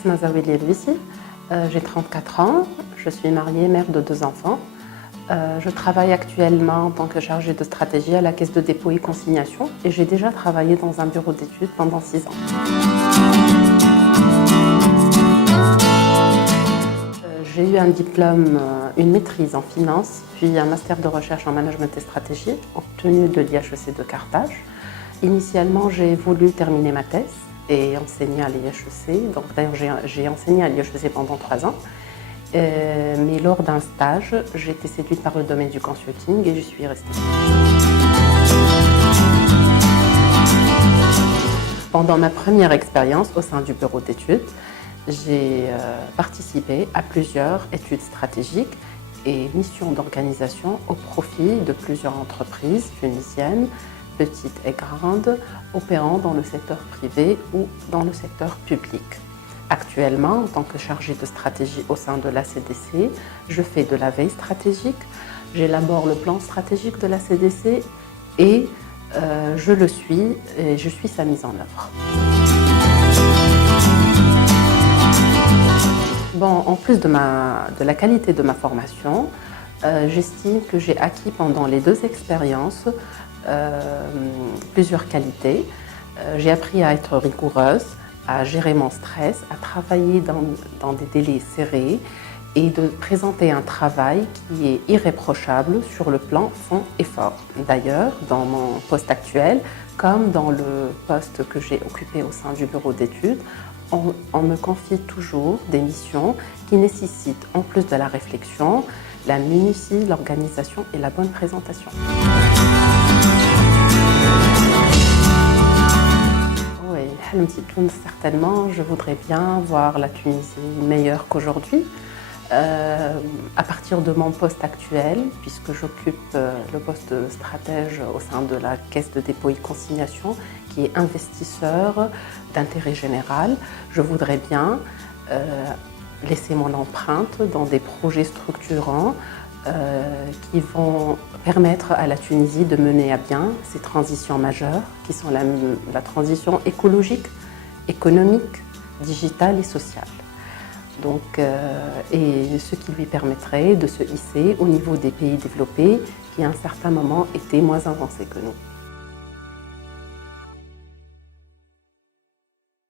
Asma Zaweli Elvissi, j'ai 34 ans, je suis mariée, mère de 2 enfants. Je travaille actuellement en tant que chargée de stratégie à la Caisse de dépôt et consignation et j'ai déjà travaillé dans un bureau d'études pendant 6 ans. J'ai eu un diplôme, une maîtrise en finance, puis un master de recherche en management et stratégie, obtenu de l'IHEC de Carthage. Initialement, j'ai voulu terminer ma thèse et enseigner à l'IHEC. Donc d'ailleurs, j'ai enseigné à l'IHEC pendant 3 ans. Mais lors d'un stage, j'ai été séduite par le domaine du consulting et j'y suis restée. Pendant ma première expérience au sein du bureau d'études, j'ai participé à plusieurs études stratégiques et missions d'organisation au profit de plusieurs entreprises tunisiennes, petites et grandes, opérant dans le secteur privé ou dans le secteur public. Actuellement, en tant que chargée de stratégie au sein de la CDC, je fais de la veille stratégique, j'élabore le plan stratégique de la CDC et je suis sa mise en œuvre. Bon, en plus de la qualité de ma formation, j'estime que j'ai acquis pendant les 2 expériences plusieurs qualités. J'ai appris à être rigoureuse, à gérer mon stress, à travailler dans des délais serrés et de présenter un travail qui est irréprochable sur le plan fond et forme. D'ailleurs, dans mon poste actuel, comme dans le poste que j'ai occupé au sein du bureau d'études, on me confie toujours des missions qui nécessitent, en plus de la réflexion, la minutie, l'organisation et la bonne présentation. Certainement, je voudrais bien voir la Tunisie meilleure qu'aujourd'hui. À partir de mon poste actuel, puisque j'occupe le poste de stratège au sein de la Caisse de dépôt et consignation, qui est investisseur d'intérêt général, je voudrais bien laisser mon empreinte dans des projets structurants qui vont permettre à la Tunisie de mener à bien ces transitions majeures qui sont la transition écologique, économique, digitale et sociale. Donc, et ce qui lui permettrait de se hisser au niveau des pays développés qui à un certain moment étaient moins avancés que nous.